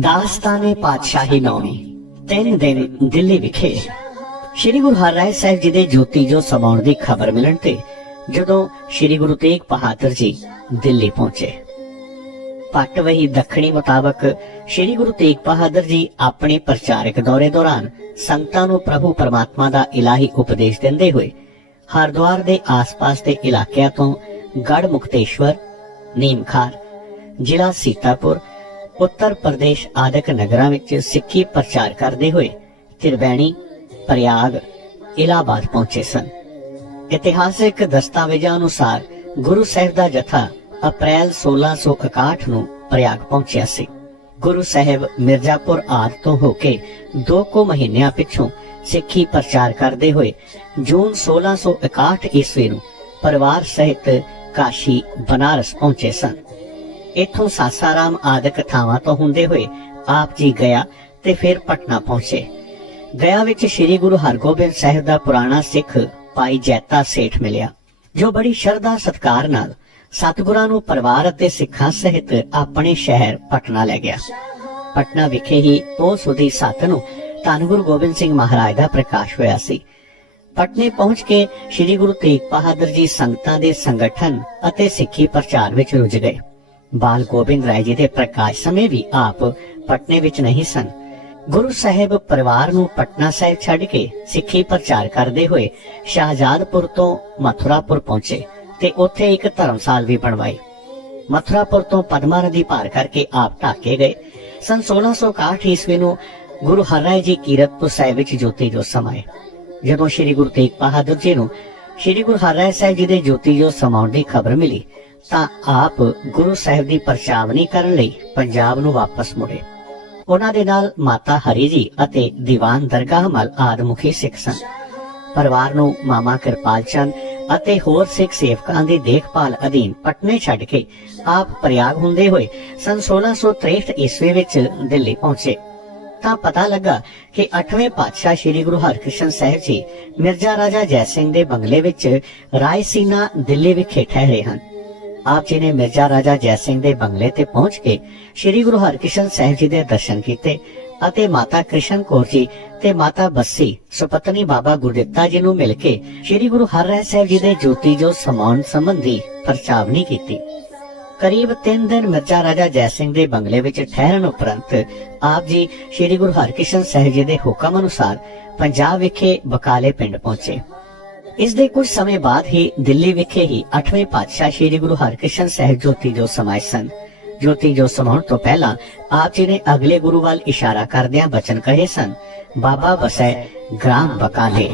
ਦਾਸਤਾਨੇ ਪਾਤਸ਼ਾਹੀ ਨੌਵੀਂ ਤਿੰਨ ਦਿਨ ਦਿੱਲੀ ਵਿਖੇ ਸ਼੍ਰੀ ਗੁਰੂ ਹਰਿਰਾਏ ਸਾਹਿਬ ਜੀ ਦੇ ਜੋਤੀ ਜੋ ਸਮਾਉਣ ਦੀ ਖਬਰ ਮਿਲਣ ਤੇ ਜਦੋਂ ਸ਼੍ਰੀ ਗੁਰੂ ਤੇਗ ਬਹਾਦਰ ਜੀ ਦਿੱਲੀ ਪਹੁੰਚੇ ਪੱਟ ਵਹੀ ਦੱਖਣੀ ਮੁਤਾਬਕ ਸ਼੍ਰੀ ਗੁਰੂ ਤੇਗ ਬਹਾਦਰ ਜੀ ਆਪਣੇ ਪ੍ਰਚਾਰਕ ਦੌਰੇ ਦੌਰਾਨ ਸੰਗਤਾਂ ਨੂੰ ਪ੍ਰਭੂ ਪਰਮਾਤਮਾ ਦਾ ਇਲਾਹੀ ਉਪਦੇਸ਼ ਦਿੰਦੇ ਹੋਏ ਹਰਿਦੁਆਰ ਦੇ ਆਸ-ਪਾਸ ਦੇ ਇਲਾਕਿਆਂ ਤੋਂ ਗੜ ਮੁਕਤੇਸ਼ਵਰ, ਨੀਮਖਾਰ, ਜ਼ਿਲ੍ਹਾ ਸੀਤਾਪੁਰ, ਉੱਤਰ ਪ੍ਰਦੇਸ਼ ਆਦਿਕ ਨਗਰਾਂ ਵਿੱਚ ਸਿੱਖੀ ਪ੍ਰਚਾਰ ਕਰਦੇ ਹੋਏ ਤਿਰਵੈਣੀ, ਪ੍ਰਯਾਗ, ਇਲਾਹਾਬਾਦ ਪਹੁੰਚੇ ਸਨ। ਇਤਿਹਾਸਿਕ ਦਸਤਾਵੇਜ਼ਾਂ ਅਨੁਸਾਰ ਗੁਰੂ ਸਾਹਿਬ ਦਾ ਜਥਾ ਅਪ੍ਰੈਲ 1661 ਨੂੰ ਪ੍ਰਯਾਗ ਪਹੁੰਚਿਆ ਸੀ। ਗੁਰੂ ਸਾਹਿਬ ਮਿਰਜ਼ਾਪੁਰ ਆਦ ਤੋਂ ਹੋ ਕੇ ਦੋ ਕੁ ਮਹੀਨਿਆਂ ਪਿੱਛੋਂ ਸਿੱਖੀ ਪ੍ਰਚਾਰ ਕਰਦੇ ਹੋਏ ਜੂਨ 1661 ਈਸਵੀ ਨੂੰ ਪਰਿਵਾਰ ਸਹਿਤ ਕਾਸ਼ੀ, ਬਨਾਰਸ ਪਹੁੰਚੇ ਸਨ। ਇੱਥੋਂ ਸਾਸਾਰਾਮ ਆਦਿਕ ਥਾਵਾਂ ਤੋਂ ਹੁੰਦੇ ਹੋਏ ਆਪ ਜੀ ਗਿਆ ਤੇ ਫਿਰ ਪਟਨਾ ਪਹੁੰਚੇ। ਗਿਆ ਵਿੱਚ ਸ੍ਰੀ ਗੁਰੂ ਹਰਗੋਬਿੰਦ ਸਾਹਿਬ ਦਾ ਪੁਰਾਣਾ ਸਿੱਖ ਭਾਈ ਜੈਤਾ ਸੇਠ ਮਿਲਿਆ, ਜੋ ਬੜੀ ਸ਼ਰਧਾ ਸਤਕਾਰ ਨਾਲ ਸਤਿਗੁਰਾਂ ਨੂੰ ਪਰਿਵਾਰ ਅਤੇ ਸਿੱਖਾਂ ਸਹਿਤ ਆਪਣੇ ਸ਼ਹਿਰ ਪਟਨਾ ਲੈ ਗਿਆ। ਪਟਨਾ ਵਿਖੇ ਹੀ ਉਹ ਸੁਦੀ ਸੱਤ ਨੂੰ ਧੰਨ ਗੁਰੂ ਗੋਬਿੰਦ ਸਿੰਘ ਮਹਾਰਾਜ ਦਾ ਪ੍ਰਕਾਸ਼ ਹੋਇਆ ਸੀ। ਪਟਨੇ ਪਹੁੰਚ ਕੇ ਸ੍ਰੀ ਗੁਰੂ ਤੇਗ ਬਹਾਦਰ ਜੀ ਸੰਗਤਾਂ ਦੇ ਸੰਗਠਨ ਅਤੇ ਸਿੱਖੀ ਪ੍ਰਚਾਰ ਵਿੱਚ ਰੁੱਝ ਗਏ। ਬਾਲ ਗੋਬਿੰਦ ਰਾਏ ਜੀ ਦੇ ਪ੍ਰਕਾਸ਼ ਸਮੇਂ ਵੀ ਆਪ ਪਟਨੇ ਵਿੱਚ ਨਹੀਂ ਸਨ। ਗੁਰੂ ਸਾਹਿਬ ਪਰਿਵਾਰ ਨੂੰ ਪਟਨਾ ਸਾਹਿਬ ਛੱਡ ਕੇ ਸਿੱਖੀ ਪ੍ਰਚਾਰ ਕਰਦੇ ਹੋਏ ਸ਼ਾਹਜਾਦਪੁਰ ਤੋਂ ਮਥੁਰਾਪੁਰ ਪਹੁੰਚੇ ਤੇ ਉੱਥੇ ਇੱਕ ਧਰਮਸਾਲ ਵੀ ਬਣਵਾਈ। ਮਥੁਰਾਪੁਰ ਤੋਂ ਪਦਮਾ ਨਦੀ ਪਾਰ ਕਰਕੇ ਆਪ ਢਾਕੇ ਗਏ। ਸਨ 1661 ਈਸਵੀ ਨੂੰ ਗੁਰੂ ਹਰਿਰਾਏ ਜੀ ਕੀਰਤਪੁਰ ਸਾਹਿਬ ਵਿੱਚ ਜੋਤੀ ਜੋ ਸਮਾਏ। ਜਦੋਂ ਸ੍ਰੀ ਗੁਰੂ ਤੇਗ ਬਹਾਦਰ ਜੀ ਨੂੰ ਸ੍ਰੀ ਗੁਰੂ ਹਰਿਰਾਏ ਸਾਹਿਬ ਜੀ ਦੇ ਜੋਤੀ ਜੋ ਸਮਾਉਣ ਦੀ ਖਬਰ ਮਿਲੀ, ਤਾਂ ਆਪ ਗੁਰੂ ਸਾਹਿਬ ਦੀ ਪਰਚਾਵਨੀ ਕਰਨ ਲਈ ਪੰਜਾਬ ਨੂੰ ਵਾਪਸ ਮੁੜੇ। ਉਹਨਾਂ ਦੇ ਨਾਲ ਮਾਤਾ ਹਰੀ ਜੀ ਅਤੇ ਦੀਵਾਨ ਦਰਗਾਹ ਮਲ ਆਦਮੁਖੀ ਸਿੱਖ ਸਨ ਪਰਿਵਾਰ ਨੂੰ ਮਾਮਾ ਕਿਰਪਾਲ ਚੰਦ ਅਤੇ ਹੋਰ ਸਿੱਖ ਸੇਵਕਾਂ ਦੀ ਦੇਖਭਾਲ ਅਧੀਨ ਪਟਨੇ ਛੱਡ ਕੇ ਆਪ ਪ੍ਰਯਾਗ ਹੁੰਦੇ ਹੋਏ ਸਨ 1663 ਈਸਵੀ ਵਿੱਚ ਦਿੱਲੀ ਪਹੁੰਚੇ। ਤਾਂ ਪਤਾ ਲੱਗਾ ਕਿ 8ਵੇਂ ਪਾਤਸ਼ਾਹ ਸ੍ਰੀ ਗੁਰੂ ਹਰਕ੍ਰਿਸ਼ਨ ਸਾਹਿਬ ਜੀ ਮਿਰਜ਼ਾ ਰਾਜਾ ਜੈ ਸਿੰਘ ਦੇ ਬੰਗਲੇ ਵਿੱਚ ਰਾਇਸੀਨਾ ਦਿੱਲੀ ਵਿਖੇ ਠਹਿਰੇ ਹਨ। ਆਪ ਜੀ ਨੇ ਮਿਰਜ਼ਾ ਰਾਜਾ ਜੈ ਸਿੰਘ ਦੇ ਬੰਗਲੇ ਤੇ ਪਹੁੰਚ ਕੇ ਸ੍ਰੀ ਗੁਰੂ ਹਰਕ੍ਰਿਸ਼ਨ ਸਾਹਿਬ ਜੀ ਦੇ ਦਰਸ਼ਨ ਕੀਤੇ ਅਤੇ ਮਾਤਾ ਕ੍ਰਿਸ਼ਨ ਕੌਰ ਜੀ ਤੇ ਮਾਤਾ ਬੱਸੀ ਸੁਪਤਨੀ ਬਾਬਾ ਗੁਰਦਿੱਤਾ ਜੀ ਨੂੰ ਮਿਲ ਕੇ ਸ੍ਰੀ ਗੁਰੂ ਹਰਿਰਾਏ ਸਾਹਿਬ ਜੀ ਦੇ ਜੋਤੀ ਜੋ ਸਮਾਉਣ ਸੰਬੰਧੀ ਪ੍ਰਚਾਵਨੀ ਕੀਤੀ। ਕਰੀਬ 3 ਦਿਨ ਮਿਰਜ਼ਾ ਰਾਜਾ ਜੈ ਸਿੰਘ ਦੇ ਬੰਗਲੇ ਵਿੱਚ ਠਹਿਰਨ ਉਪਰੰਤ ਆਪ ਜੀ ਸ੍ਰੀ ਗੁਰੂ ਹਰਕ੍ਰਿਸ਼ਨ ਸਾਹਿਬ ਜੀ ਦੇ ਹੁਕਮ ਅਨੁਸਾਰ ਪੰਜਾਬ ਵਿਖੇ ਬਕਾਲੇ ਪਿੰਡ ਪਹੁੰਚੇ। ਇਸ ਦੇ ਕੁਝ ਸਮੇਂ ਬਾਅਦ ਹੀ ਦਿੱਲੀ ਵਿਖੇ ਹੀ 8ਵੇਂ ਪਾਤਸ਼ਾਹ ਸ੍ਰੀ ਗੁਰੂ ਹਰਕ੍ਰਿਸ਼ਨ ਸਾਹਿਬ ਜੋਤੀ ਜੋ ਸਮਾਏ ਸਨ। ਜੋਤੀ ਜੋ ਸਮਾਉਣ ਤੋਂ ਪਹਿਲਾਂ ਆਪ ਜੀ ਨੇ ਅਗਲੇ ਗੁਰੂ ਵੱਲ ਇਸ਼ਾਰਾ ਕਰਦਿਆਂ ਬਚਨ ਕਹੇ ਸਨ, ਬਾਬਾ ਵਸੈ ਗ੍ਰਾਮ ਬਕਾਲੇ।